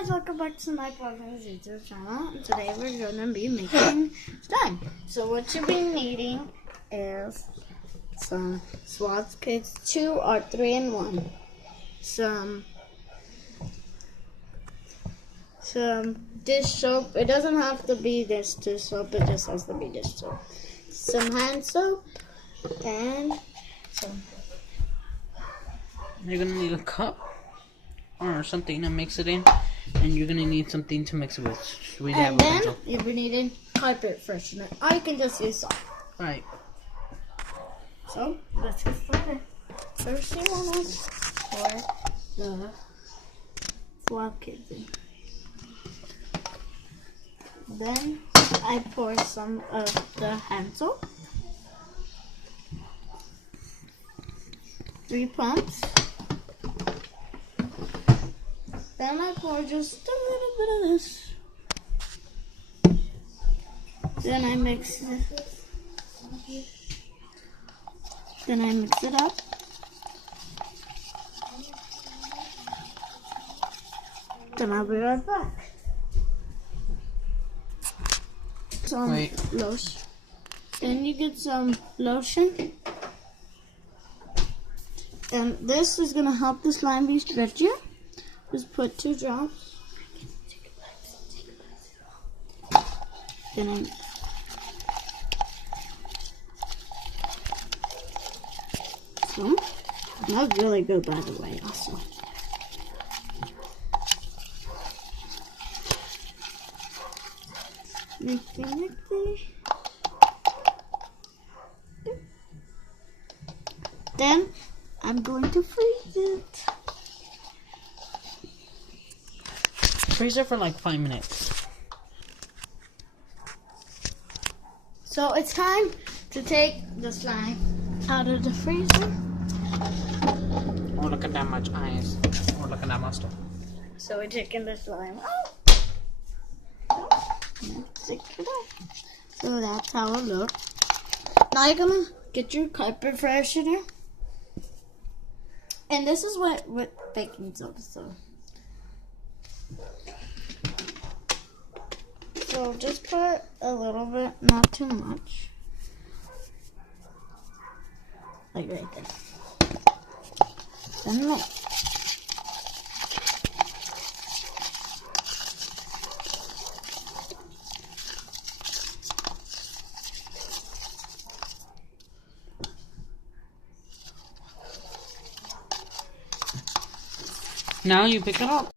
guys, welcome back to my partner's YouTube channel. And today we're gonna be making slime. So what you'll be needing is some Swatch Kids 2 or 3 in 1. Some dish soap. It doesn't have to be this dish soap, it just has to be dish soap. Some hand soap and some. You're gonna need a cup or something to mix it in, and you're gonna need something to mix it with. And then you'll be needing carpet freshener. Or you can just use salt. Right. So let's get started. First, you want to pour the Swatch Kids in. Then I pour some of the hand soap. 3 pumps. Then I pour just a little bit of this. Then I mix it. Then I mix it up. Then I'll be right back. Some lotion. Then you get some lotion. And this is gonna help the slime be stretchier. Just put 2 drops. Then I smells really good, by the way, also. Mix it. Then I'm going to freeze it. Freeze it for like 5 minutes. So it's time to take the slime out of the freezer. Oh, look at that much ice. Oh, look at that mustard. So we're taking the slime out. Let's take it out. So that's how it looks. Now you're gonna get your carpet freshener. And this is what with baking soda. So just put a little bit, not too much. Like right there. Then mix. Now you pick it up.